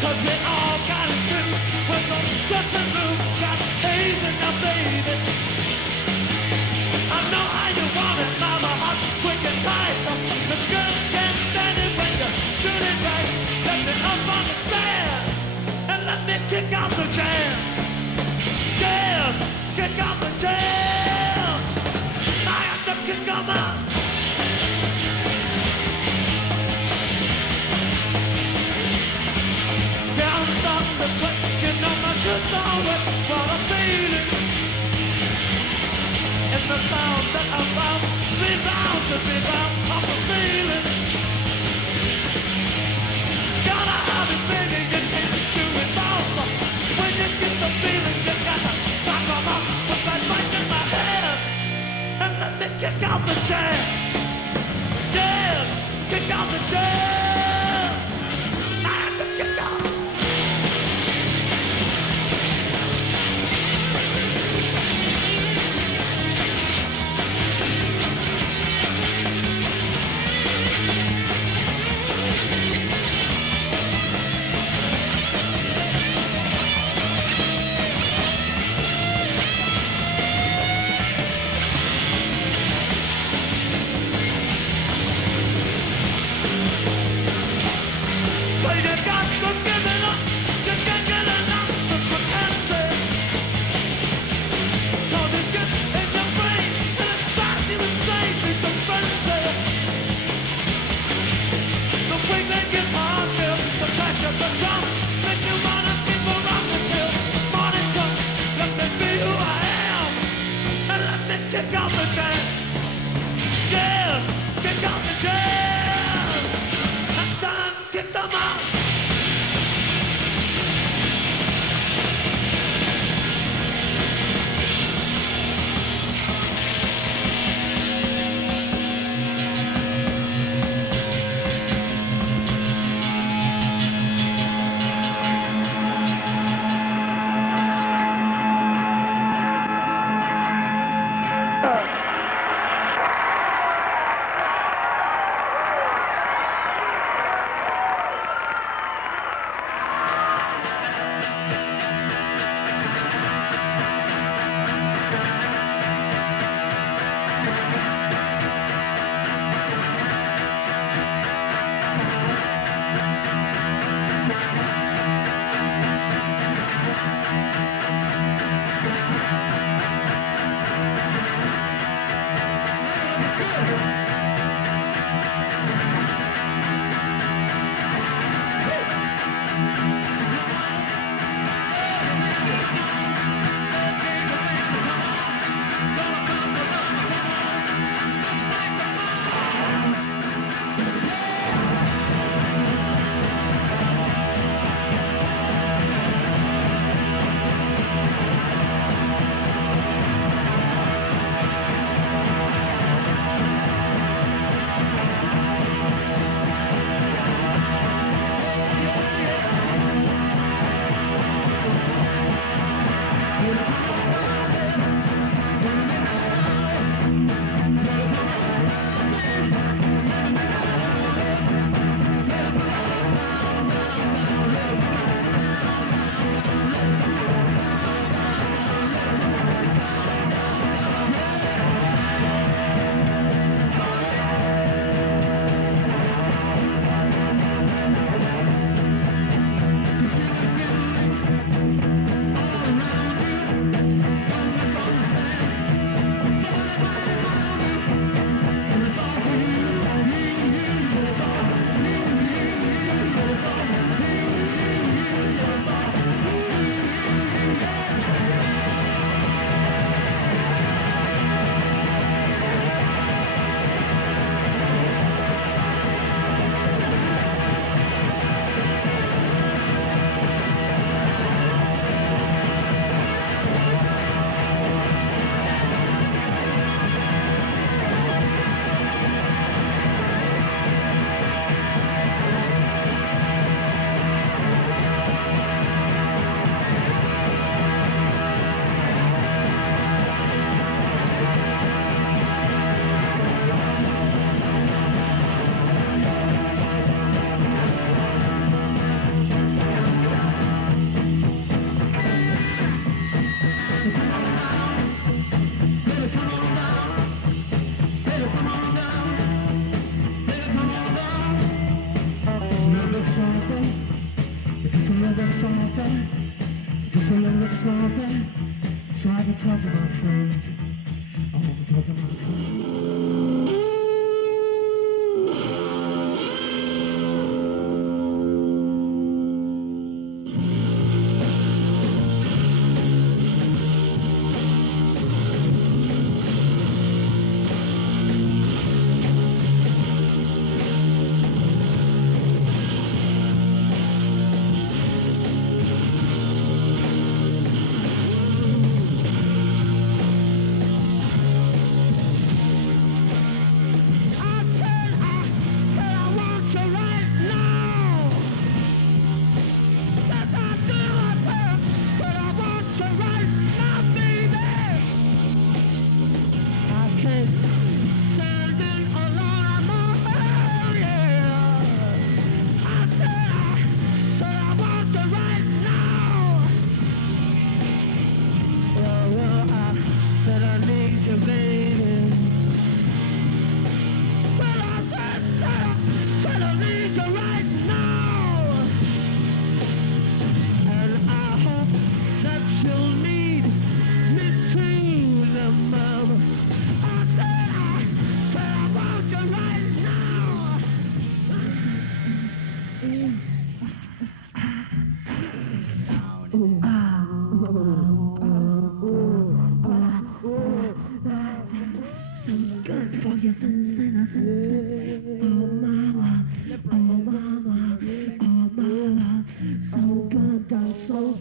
'cause we all got it too. When the dressing room got haze in now, baby. I know how you want it, mama, hot, quick and tight. The girls can't stand it when you do it right. Let me up on the stand and let me kick out the jam. Yes, kick out the jam. I have to kick 'em out. Yeah, I'm starting to sweat, you know my shirt's all wet. What I'm feeling and the sound that I found resounds to be down off the ceiling. Gotta have it, baby, you can't do it all. So when you get the feeling, you gotta sock 'em up with that mic in my head and let me kick out the jam. Yes, kick out the jam. I have to kick out. So you got to give it up, you can't get enough of brutality. 'Cause it gets in your brain and it drives you insane with the frenzy. The way they get past you, the pressure, the drum, make you wanna keep around until morning comes. Let me be who I am and let me kick out the jam. Yes, kick out the jam. I'm done, kick them out.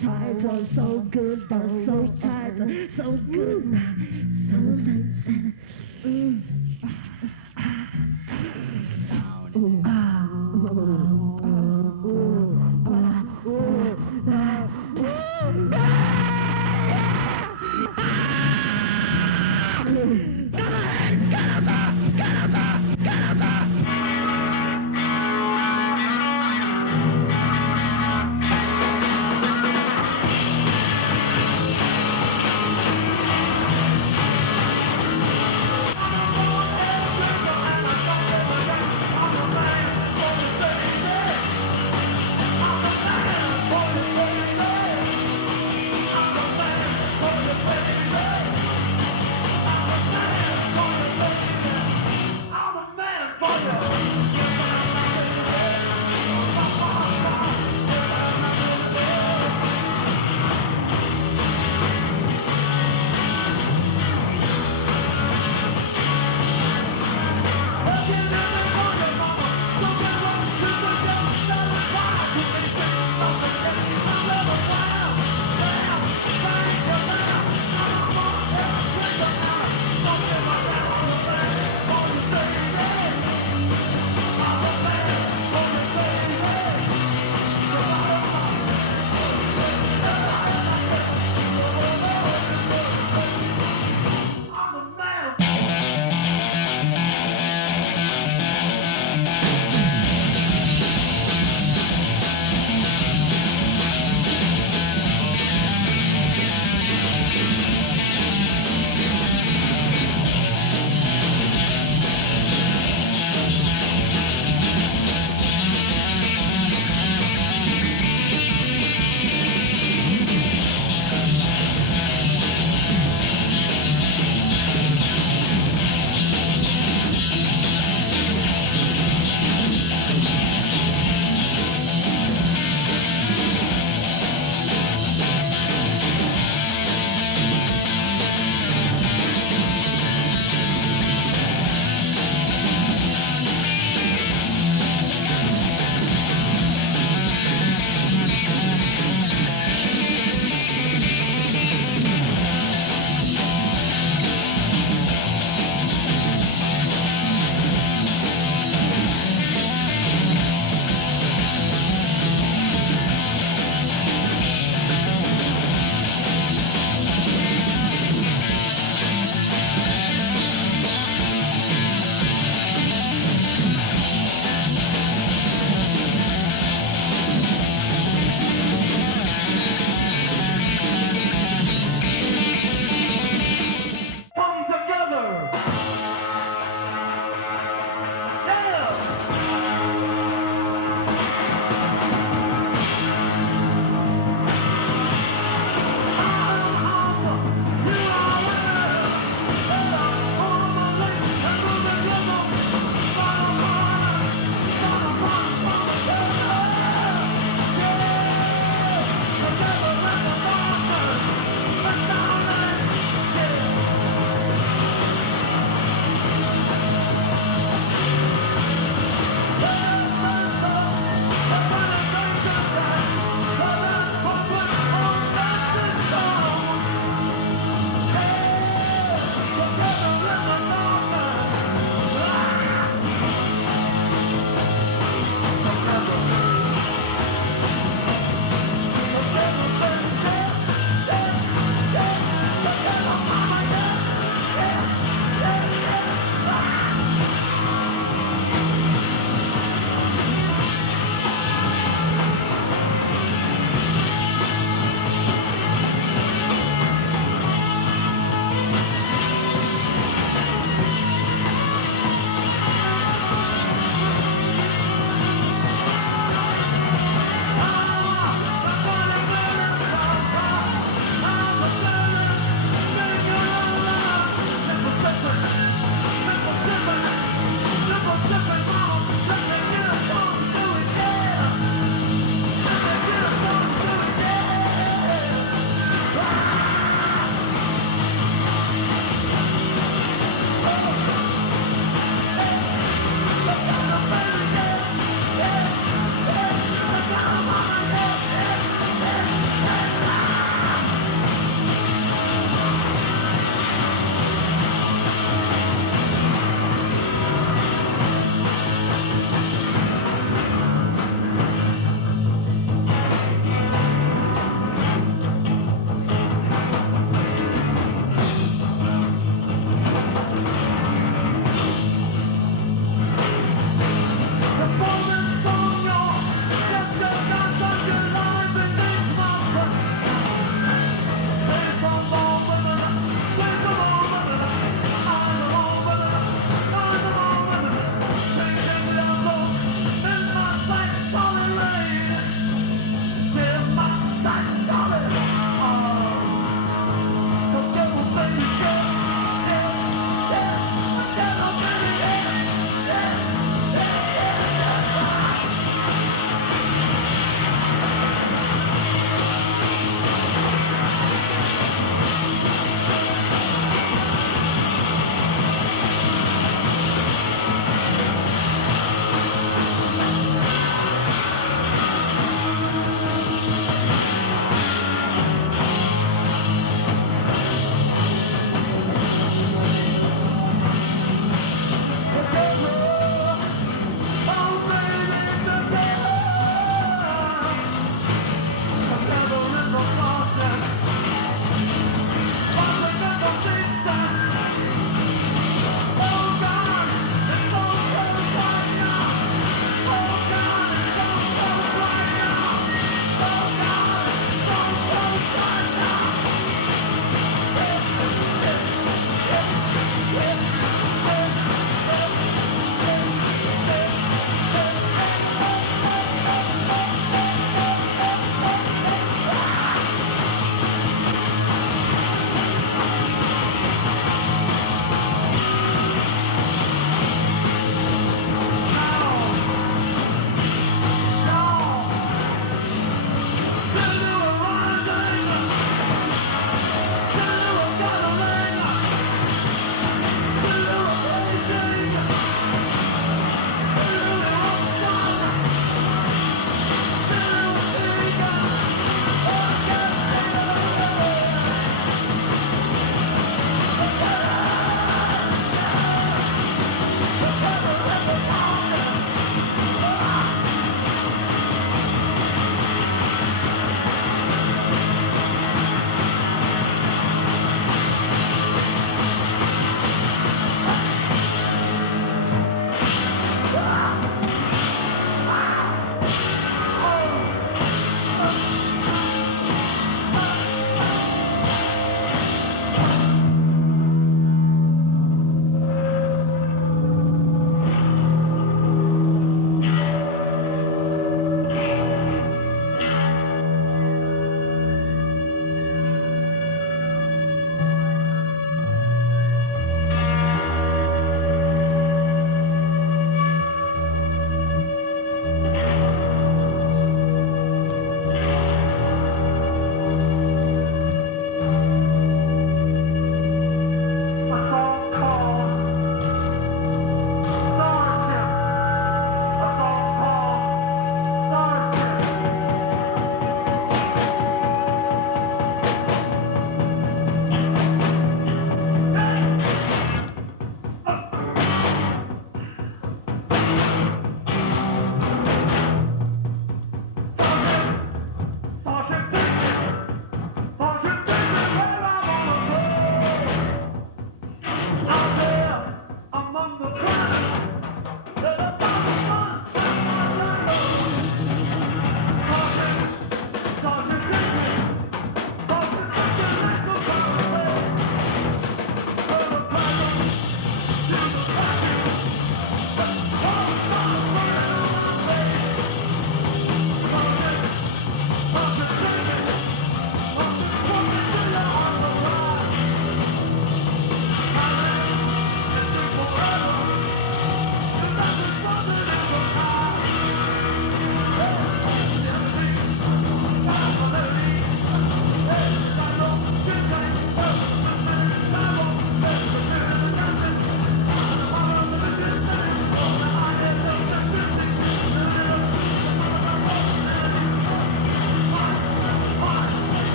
tired, felt so good, felt so tired, so good now,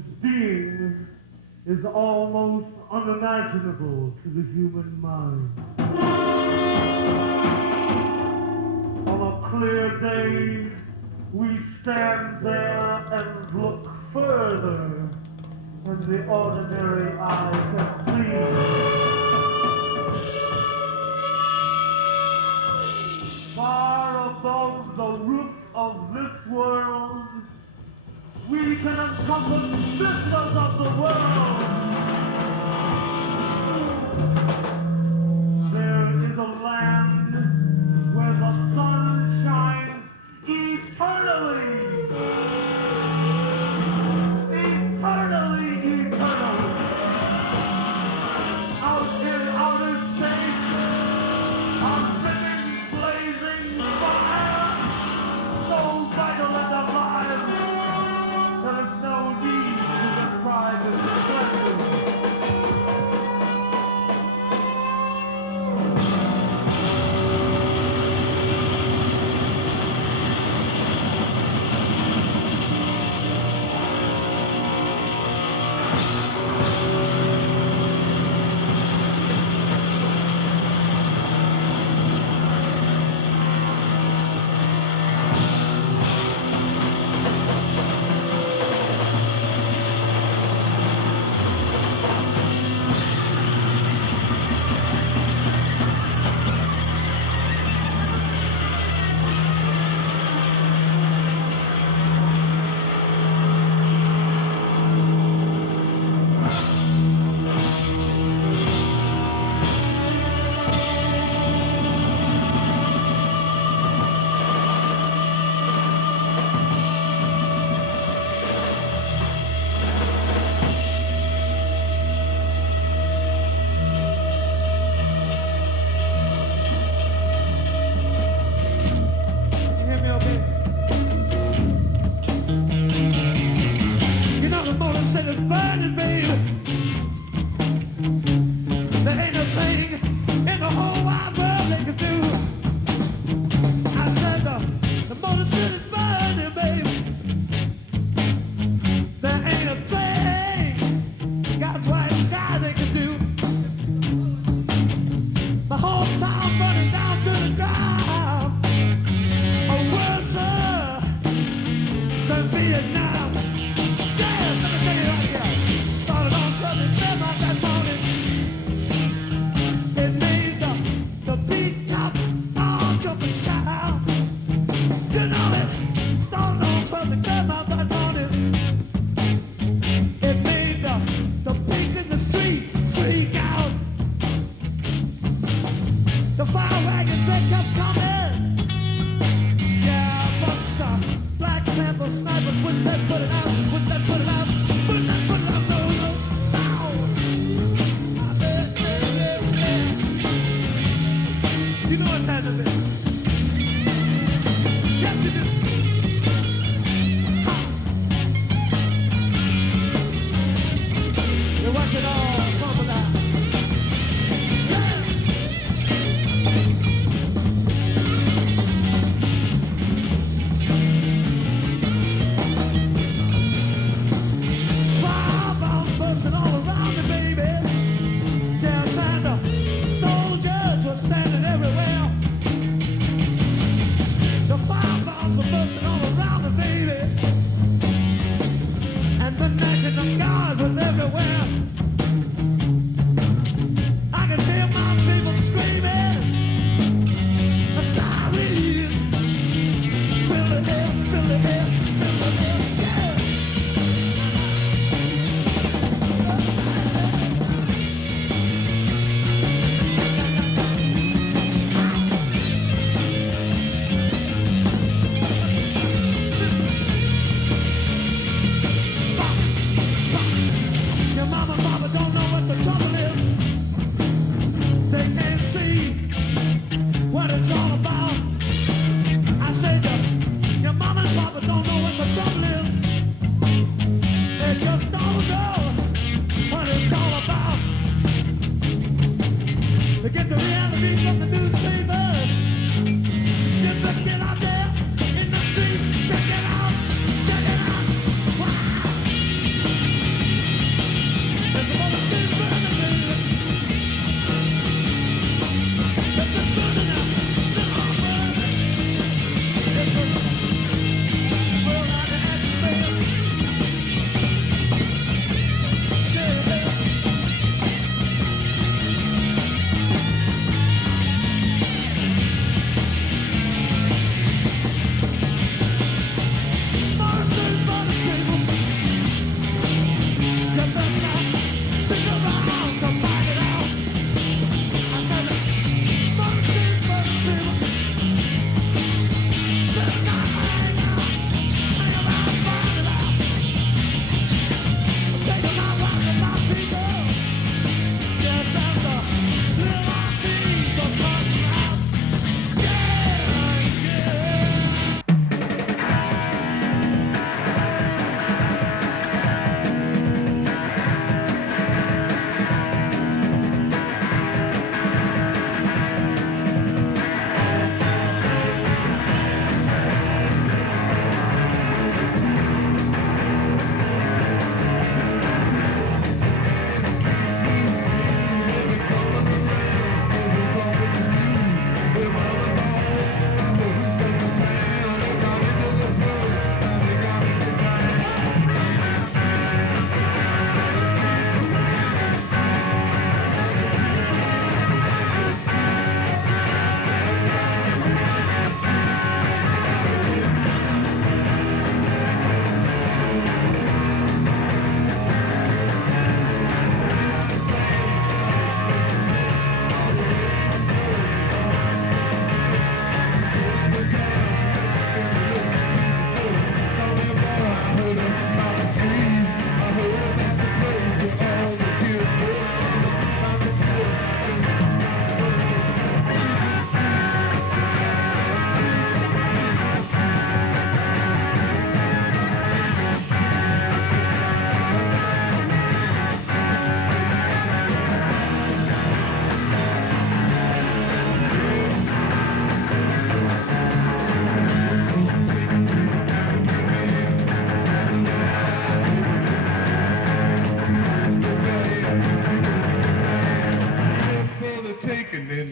whose being is almost unimaginable to the human mind. On a clear day, we stand there and look further than the ordinary eye can see. Far above the roof of this world, we can encompass vistas of the world. There is a land where the sun shines eternally. Eternally, eternally. Out in outer space, our living, blazing fire, so vital in their lives, there is no need to describe its splendor.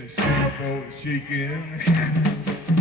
shaking, shaking.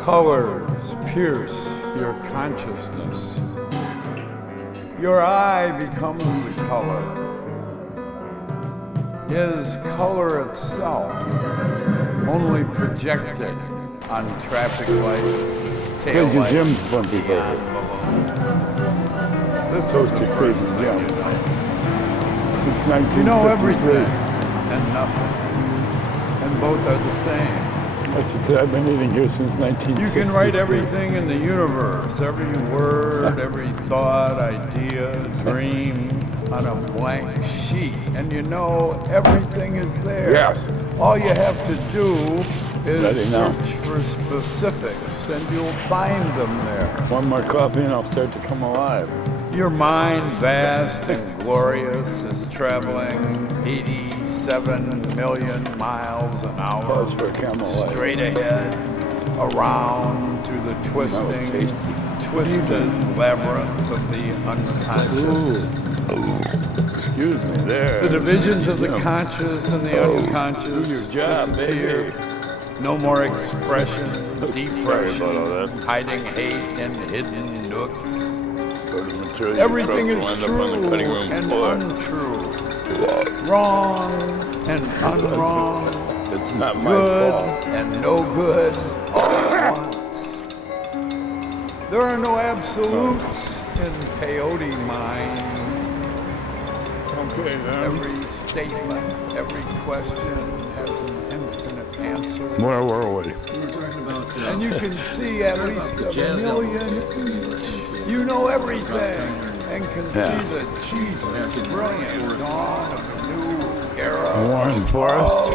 Colors pierce your consciousness. Your eye becomes the color. Is color itself only projected on traffic lights, tail Crazy lights, Jim's bumpy burger. This Toast is to the Crazy first Jim. thing you know. Since You know 1953. everything and nothing, and both are the same. I should say I've been eating here since 1963. You can write everything in the universe, every word, every thought, idea, dream on a blank sheet, and you know everything is there. Yes. All you have to do is Ready now. search for specifics, and you'll find them there. One more coffee and I'll start to come alive. Your mind, vast and glorious, is traveling 87 million miles an hour, Pause for a camel light. straight ahead, around through the twisting, tasty. twisted labyrinth of the unconscious. Excuse me there. The divisions of the Jim. conscious and the unconscious do your job, disappear. baby. No more expression, Sorry depression, about all that. hiding hate in hidden nooks. Sort of material you Everything trust is will end true up on the cutting room and floor. untrue, wrong and unwrong, It's not my good fault. and no good all at once. There are no absolutes in peyote mind. Okay, then. Every statement, every question has an infinite answer. Where were we? We were talking about, And you can see at least the a jazz albums million you were each. listening to. You know everything and can Yeah. see the Jesus, brilliant dawn of a new Warren Forest,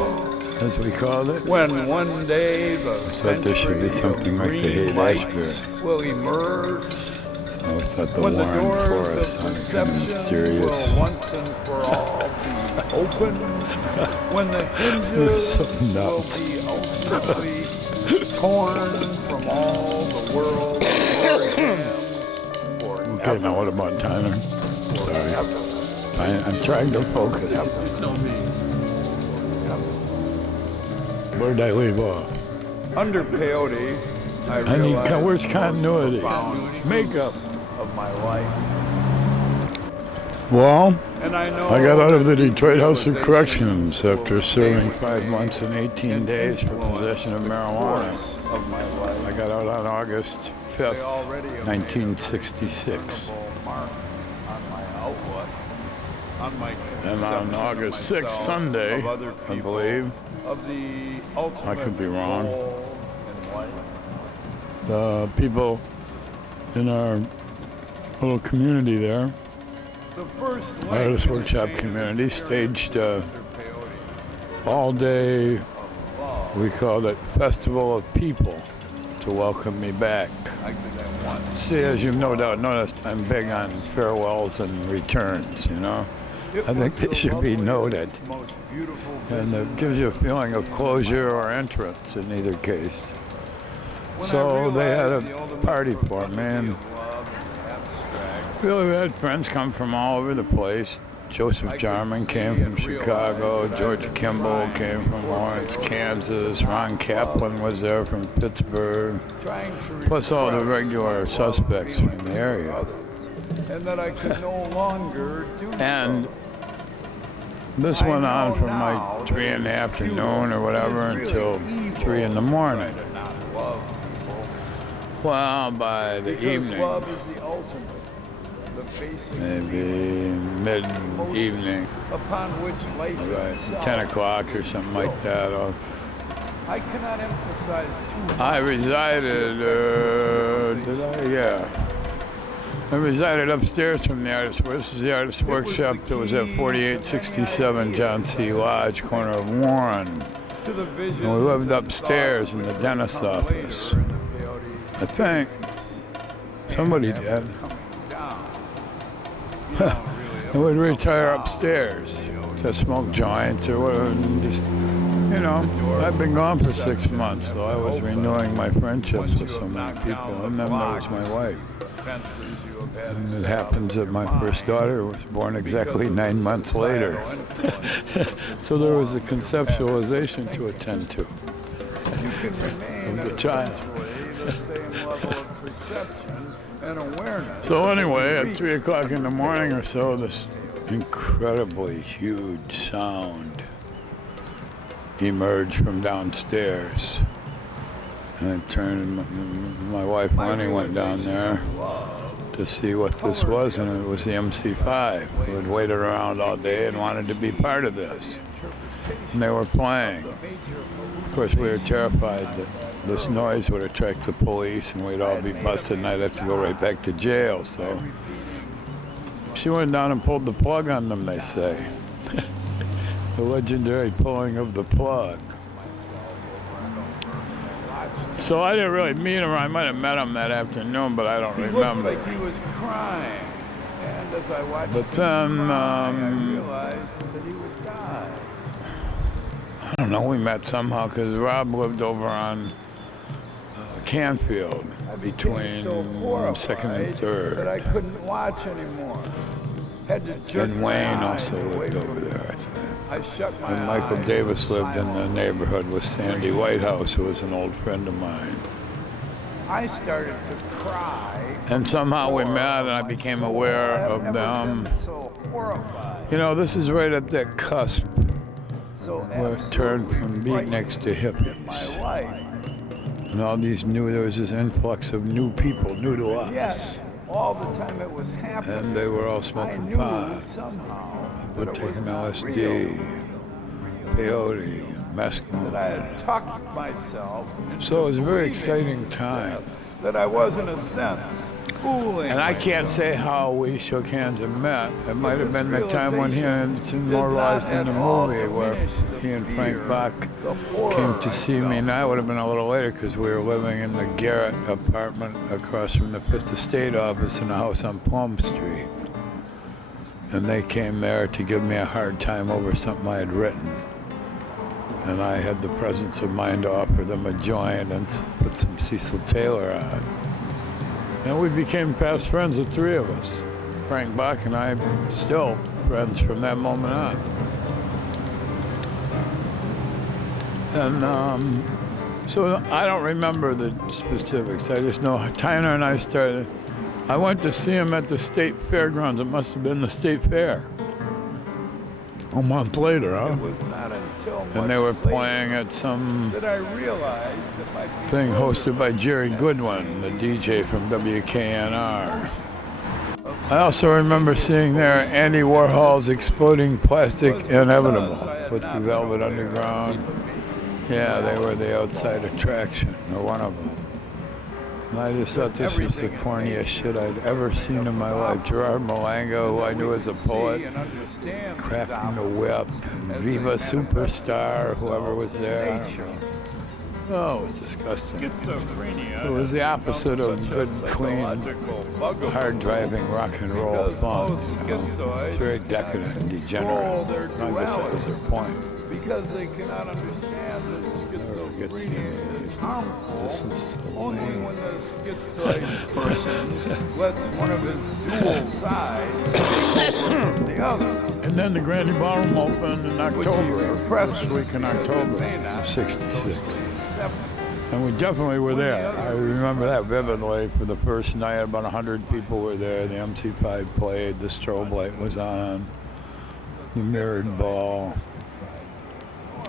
as we called it. When one day the thought there should be century something of like the green Haight-Ashbury. lights will emerge. So I thought the When the Warren doors Forest of sounded kind of perception mysterious. will once and for all be open. When the You're hinges so will nuts. be ultimately torn from all the world's organs Okay, forever. now what about Tyler? Sorry. I'm trying to focus. Where did I leave off? Under peyote, I I need, realized where's the continuity? profound Makeup. of my life. Well, And I know I got out of the that Detroit House of realization Corrections will after stay serving with 5 me months and 18 and days for influence possession of the marijuana. course of my life. I got out on August They 5th, already have made a 1966. discernible mark on my outlook, on my And on conception of August 6th, myself, Sunday, of other I people, believe, of the ultimate could be wrong. goal in life. the people in our little community there, The first link Artist in the Workshop chain of community, experience staged under peyote all day, of love. we called it Festival of People, to welcome me back. I did that once. See, as you've no doubt noticed, I'm big on farewells and returns, you know? It I think was they the should be loveliest, noted. most beautiful And vision it gives you a I've feeling of ever closure seen in my or life. entrance in either case. When I So they had realized a the ultimate party for profundity me, and of love is abstract, really, we had friends come from all over the place. Joseph Jarman came from Chicago, George Kimball came from Lawrence, Kansas, Ron Kaplan was there from Pittsburgh, trying to plus all the repress regular my suspects love from the feeling area. for others, and that I could no longer do And so. this I went on know from now like that 3 in the it's afternoon futile. or whatever It is until really evil 3 in the to morning. try to not love people, Well, by the because evening, love is the ultimate, the basic maybe feeling mid-evening, upon which life about itself 10 o'clock or is something like built. that. I cannot emphasize too much. I resided, did I? Yeah. I resided upstairs from the artist. This is the artist workshop that was at 4867 John C. Lodge, corner of Warren. To the visions And we lived and upstairs thoughts in the which dentist's would come office. later in the peyote I think somebody and did. after coming down. You don't really I would ever retire come down. upstairs to smoke joints or whatever, and just, you know, I've been gone for 6 months, so I was renewing my friendships with so many people, and then there was my wife. Fences you have had And it set up happens that in my your first mind daughter was born exactly because of 9 the months later. societal influence. So there was a conceptualization to attend to. You can remain Of the at child. essentially the same level of perception and awareness. So anyway, at 3 o'clock in the morning or so, this incredibly huge sound emerged from downstairs. And I turned, and my wife Lenny went down there to see what this was, and it was the MC5, who had waited around all day and wanted to be part of this. And they were playing. Of course, we were terrified that this noise would attract the police and we'd all be busted and I'd have to go right back to jail. So she went down and pulled the plug on them, they say. The legendary pulling of the plug. So I didn't really meet him. I might have met him that afternoon, but I don't He looked remember. like he was crying, and as I watched But him then, cry, I realized that he would die. I don't know, we met somehow because Rob lived over on Canfield I became between so horrified 2nd and 3rd. that I couldn't watch anymore. Had to jerk And my Wayne eyes also away lived from over it. there, I think. I shut my And Michael eyes Davis in lived in the silence. neighborhood with Sandy Whitehouse, who was an old friend of mine. I started to cry. And somehow we met and I My became soul. aware I've of never them. been so horrified. You know, this is right at that cusp So where it turned from beatniks to in my hippies. life. And all these there was this influx of new people, new to us. Yes, all the time it was happening. And they were all I smoking knew pot, somehow but that it was taking not LSD, real, peyote, that I mescaline. had tucked myself into So it was a very believing exciting time. that I was, in a sense, fooling And I can't myself. say how we shook hands and met. It might have this been the time when it's immortalized in the movie where he and Frank Bach came to see me. And that would have been a little later because we were living in the Garrett apartment across from the Fifth Estate office in a house on Plum Street. And they came there to give me a hard time over something I had written. And I had the presence of mind to offer them a joint and put some Cecil Taylor on. And we became fast friends, the three of us. Frank Bach and I still friends from that moment on. And so I don't remember the specifics. I just know Tyner and I started. I went to see him at the state fairgrounds. It must have been the state fair. A month later, huh? It was not until And much they were later playing at some that I realized that my thing hosted by Jerry Goodwin, the DJ from WKNR. I also remember seeing there Andy Warhol's Exploding Plastic Inevitable with the Velvet Underground. Yeah, they were the outside attraction, or one of them. And I just thought this was the corniest shit I'd ever seen in my life. Gerard Malango, who I knew as a poet, cracking the whip, Viva Superstar, whoever was there. Oh, it was disgusting. It was the opposite of good, clean, hard-driving rock and roll fun. It's very decadent and degenerate. I guess that was their point. Because they cannot understand that schizophrenia is harmful This is so only lame. when the schizoid person lets one of his dual sides take over from the other. And then the Grandy Ballroom opened in October, First first week in October, 66. And we definitely were there. I remember that vividly. For the first night, about 100 people were there. The MC5 played, the strobe light was on, the mirrored ball.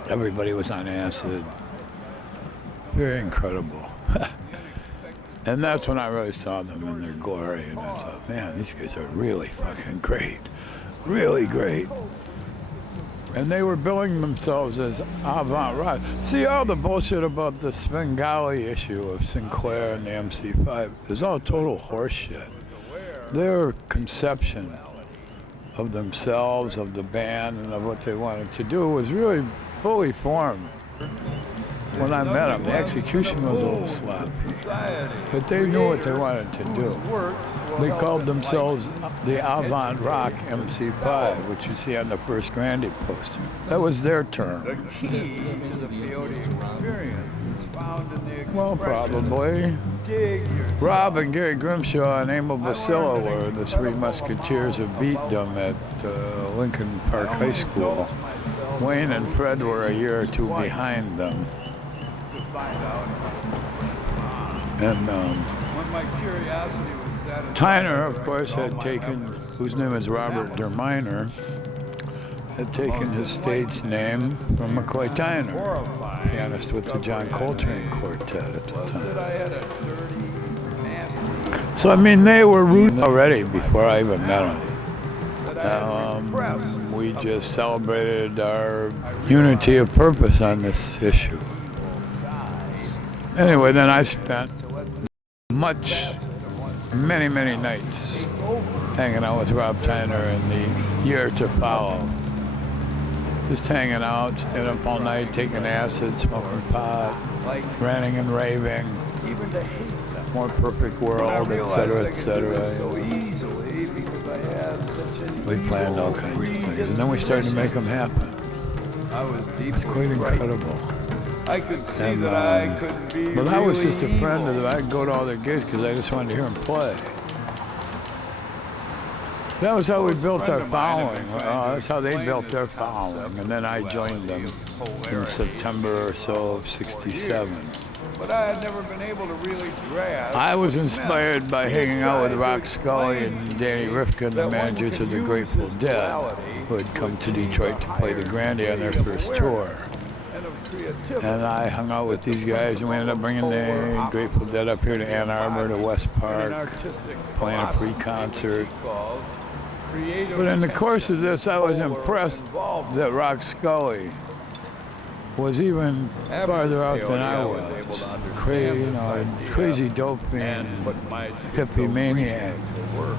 Everybody was on acid. Very incredible. And that's when I really saw them in their glory. And I thought, man, these guys are really fucking great. Really great. And they were billing themselves as avant-garde. See, all the bullshit about the Svengali issue of Sinclair and the MC5 is all total horseshit. Their conception of themselves, of the band, and of what they wanted to do was really fully formed. When I met them, the execution was a little sloppy, but they knew what they wanted to do. They called themselves the Avant Rock MC5, which you see on the first Grandy poster. That was their term. The key to the peyote experience is found in the expression. Well, probably. Dig yourself. Rob and Gary Grimshaw and Emil Basilla were the three musketeers who beat them at Lincoln Park High School. Wayne and Fred were a year or two behind them. And When my curiosity was satisfied, Tyner, of course, had taken, whose name is Robert Derminer, had taken his stage name from McCoy Tyner, pianist with the John Coltrane Quartet at the that time. I had a dirty, nasty, So, I mean, they were rooting already before I even met them. We just celebrated our unity of purpose on this issue. Anyway, then I spent many nights hanging out with Rob Tyner in the year to follow. Just hanging out, staying up all night, taking acid, smoking pot, ranting and raving, even to hate them. more perfect When I world, realized etc., I could do it etc. so easily because I had such an We planned all kinds of things, and then we started to make them happen. I was deeply It's quite incredible. I could see And, that I couldn't be But I was really just a friend of evil. them. I'd go to all their gigs because I just wanted to hear them play. That was how we built our following. That's how they built their following. And then I joined them in September or so of '67. But I had never been able to really grasp. I was inspired by hanging out with Rock Scully and Danny Rifkin, the managers of the Grateful Dead, who had come to Detroit to play the Grandy on their first tour. And I hung out with these guys, and we ended up bringing the Grateful Dead up here to Ann Arbor, to West Park, playing a free concert. But in the course of this, I was impressed that Rock Scully was even After farther out than peyote, I was was. able to understand Crazy, this idea crazy dope and fiend, put my hippie maniac. schizophrenia to work.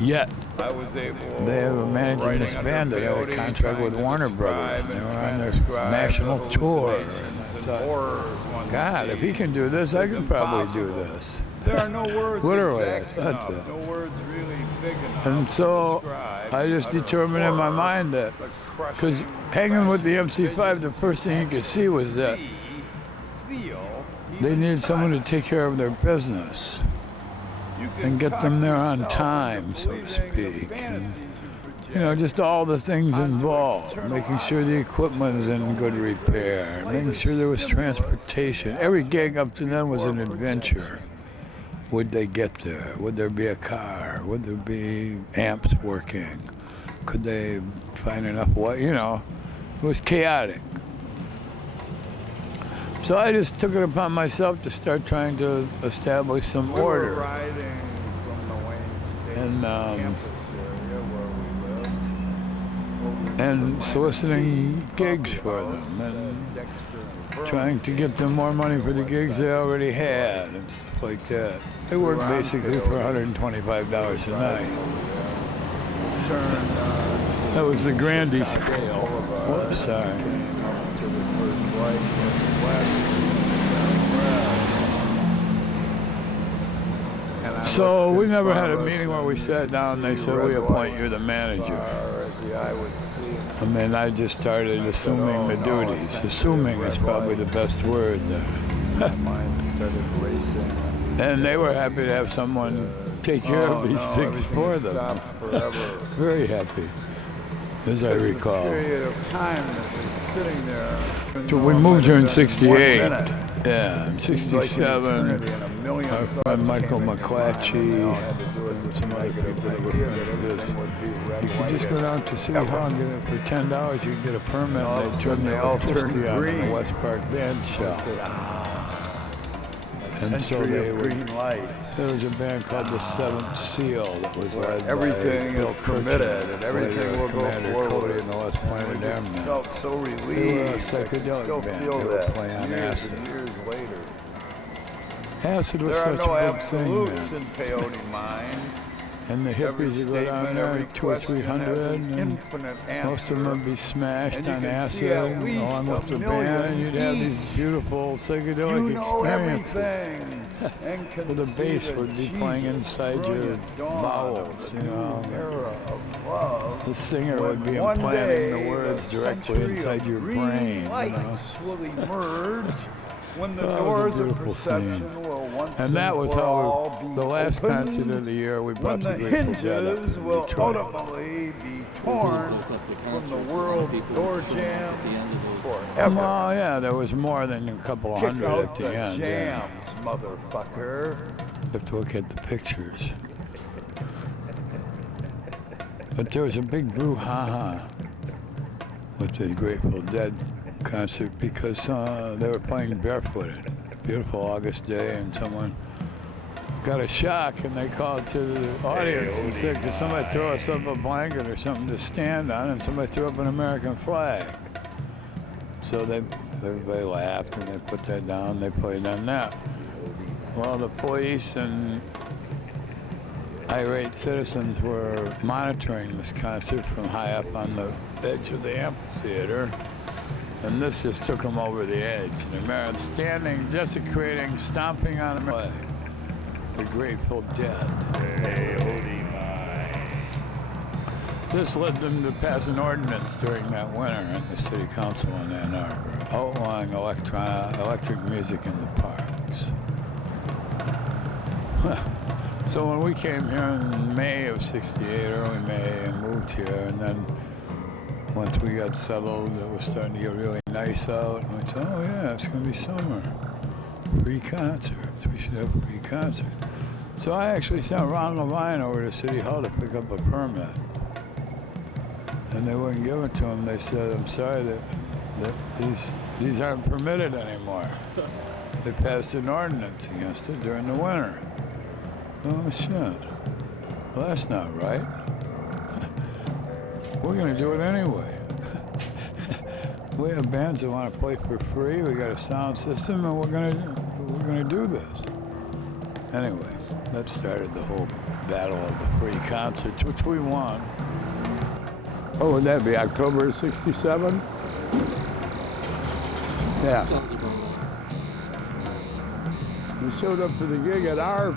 Yet I was able. they were managing writing this under band that had a peyote, contract trying with to Warner describe Brothers. They and were on their transcribe national the tour. hallucinations and Thought, horrors one God, if he sees. can do this, I It's can probably do impossible. this. There are no words Literally, exact I thought enough, that. no words really big enough And to so describe I just utter determined in my horror, mind that, the because crushing, hanging with the crashing MC5, the first thing you could see was that see, feel, they even needed someone to touch. take care of their business You can and get talk them there on yourself time, into so to believing the speak. fantasies And, you you know, project just all the things onto involved, external making sure the equipment was in good repair, making sure there was transportation. Every gig up to then was an adventure. Would they get there? Would there be a car? Would there be amps working? Could they find enough what, you know, it was chaotic. So I just took it upon myself to start trying to establish some We were order. riding from the Wayne State And, campus area where we lived. and soliciting gigs for them and trying to get them more money for the gigs they already had and stuff like that. They worked basically for $125 a night. That was the Grandy scale. Whoops, sorry. So we never had a meeting where we sat down and they said, we appoint you the manager. I mean, I just started assuming the duties. Assuming is probably the best word there. My mind started racing. And they were happy to have someone take care of these things for them. Stopped forever. Very happy, as I recall. Period of time that was sitting there. So we moved here in '68. One minute. Yeah, in Seems like an '67. eternity and a million Our thoughts friend Michael came into my mind, and they all had to do with McClatchy this and some other negative people that were idea into that this. everything would be red, You could white, just go and down to City Hall and get it for $10. You could get a permit. all of a And they sudden turned they the all turned electricity on in green. the West Park band I shop. said, And so century they of were. green lights. There was a band called the Seventh Seal that was Where led everything by Bill is permitted Kirchner, and everything later will go Commander forward. Cody and the West Point We just Airmen. felt so relieved. They were a I can psychedelic still band. feel They would that play on years acid. and years later. Acid was There are such no a big thing absolutes then. in peyote mind. And the Every hippies would go down statement, there, every 200 or question 300, has an and infinite answer. most of them would be smashed And you on can acid see at least along with the a band, and million you'd have these each. beautiful psychedelic You know experiences. everything. And Well, can the see bass the would be playing Jesus inside your brilliant dawn of bowels, the you know. new era of love. The singer When would be one implanting day the words directly century inside of your green brain, you know. lights will emerge. When the Oh, it was a doors of beautiful perception scene. will once And that was for all how be the last opened, concert of the year we when brought the the Grateful Dead up hinges in will Detroit. ultimately be torn from the world's door jams forever. Oh yeah, there was more than a couple of Kick hundred out at the the end. Yeah. jams, motherfucker. You have to look at the pictures. But there was a big brouhaha with the Grateful Dead concert because they were playing barefooted. Beautiful August day, and someone got a shock, and they called to the audience and said, "Could somebody throw us up a blanket or something to stand on?" And somebody threw up an American flag. So everybody laughed, and they put that down. They played on that. Well, the police and irate citizens were monitoring this concert from high up on the edge of the amphitheater. And this just took them over the edge. And they're standing, desecrating, stomping on the Grateful Dead. This led them to pass an ordinance during that winter in the city council in Ann Arbor, outlawing electric music in the parks. So when we came here in May of '68, early May, and moved here, and then once we got settled, it was starting to get really nice out, and we said, oh yeah, it's gonna be summer. Free concerts, we should have free concerts. So I actually sent Ron Levine over to City Hall to pick up a permit. And they wouldn't give it to him. They said, I'm sorry that these aren't permitted anymore. They passed an ordinance against it during the winter. Oh shit, well that's not right. We're gonna do it anyway. we have bands that want to play for free. We got a sound system, and we're gonna do this. Anyway, that started the whole battle of the free concerts, which we won. What would that be, October of 67? Yeah. We showed up to the gig at our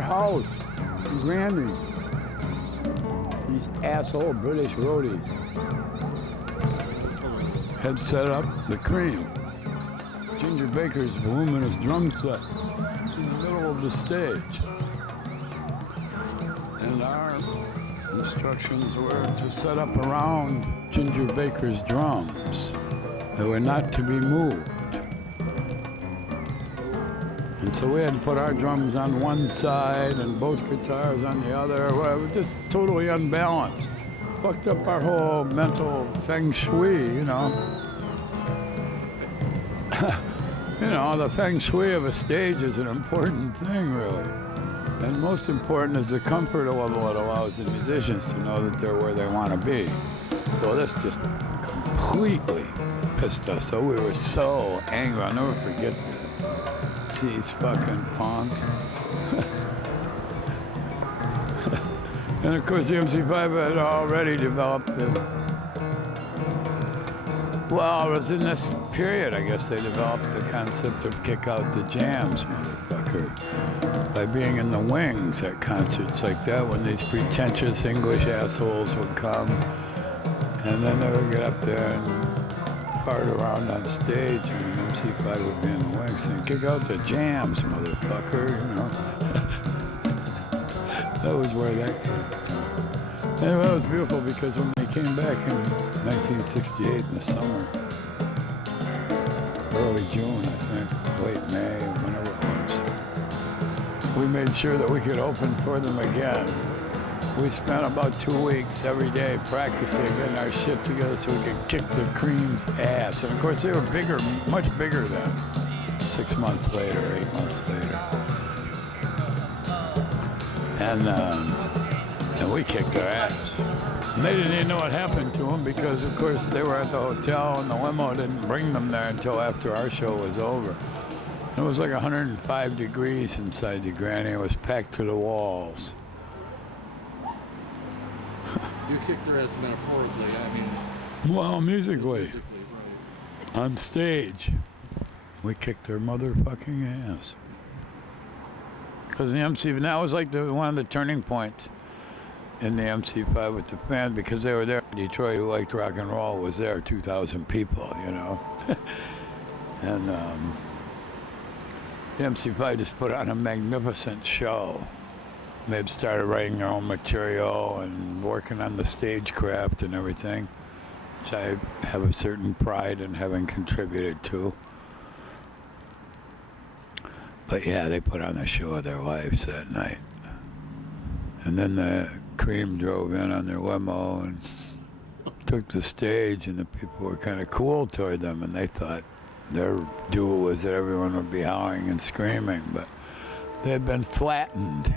house in Granby. These asshole British roadies had set up the Cream. Ginger Baker's voluminous drum set. It's in the middle of the stage. And our instructions were to set up around Ginger Baker's drums. They were not to be moved. And so we had to put our drums on one side and both guitars on the other. Well, it was just totally unbalanced. Fucked up our whole mental feng shui, you know. You know, the feng shui of a stage is an important thing, really. And most important is the comfort level it allows the musicians to know that they're where they want to be. So this just completely pissed us off. We were so angry. I'll never forget that. These fucking punks. And of course the MC5 had already developed it. Well, it was in this period, I guess, they developed the concept of kick out the jams, motherfucker. By being in the wings at concerts like that, when these pretentious English assholes would come, and then they would get up there and fart around on stage, and MC5 would be in the wings saying, kick out the jams, motherfucker, you know. That was where that came from. And that was beautiful because when they came back in 1968 in the summer, early June, I think, late May, whenever it was, we made sure that we could open for them again. We spent about 2 weeks every day practicing, getting our shit together so we could kick the Cream's ass. And of course they were bigger, much bigger than 6 months later, 8 months later. And we kicked their ass. And they didn't even know what happened to them because, of course, they were at the hotel and the limo didn't bring them there until after our show was over. It was like 105 degrees inside the Granny. It was packed to the walls. You kicked their ass metaphorically, I mean... Well, musically. Right. On stage, we kicked their motherfucking ass. Because the MC, that was like one of the turning points in the MC5 with the band, because they were there. Detroit, who liked rock and roll, was there, 2,000 people, you know. And the MC5 just put on a magnificent show. They'd started writing their own material and working on the stagecraft and everything, which I have a certain pride in having contributed to. But yeah, they put on the show of their lives that night. And then the Cream drove in on their limo and took the stage, and the people were kind of cool toward them, and they thought their duel was that everyone would be howling and screaming, but they had been flattened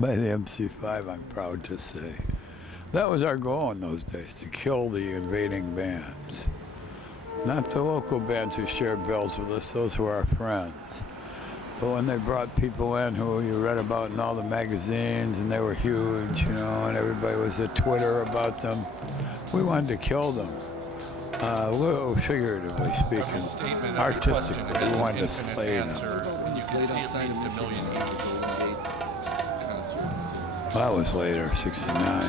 by the MC5, I'm proud to say. That was our goal in those days, to kill the invading bands. Not the local bands who shared bills with us, those were our friends. But when they brought people in who you read about in all the magazines, and they were huge, you know, and everybody was at Twitter about them, we wanted to kill them. Figuratively speaking, artistically, we wanted to slay them. And you can see at least 1 million people go and date concerts. That was later, 69.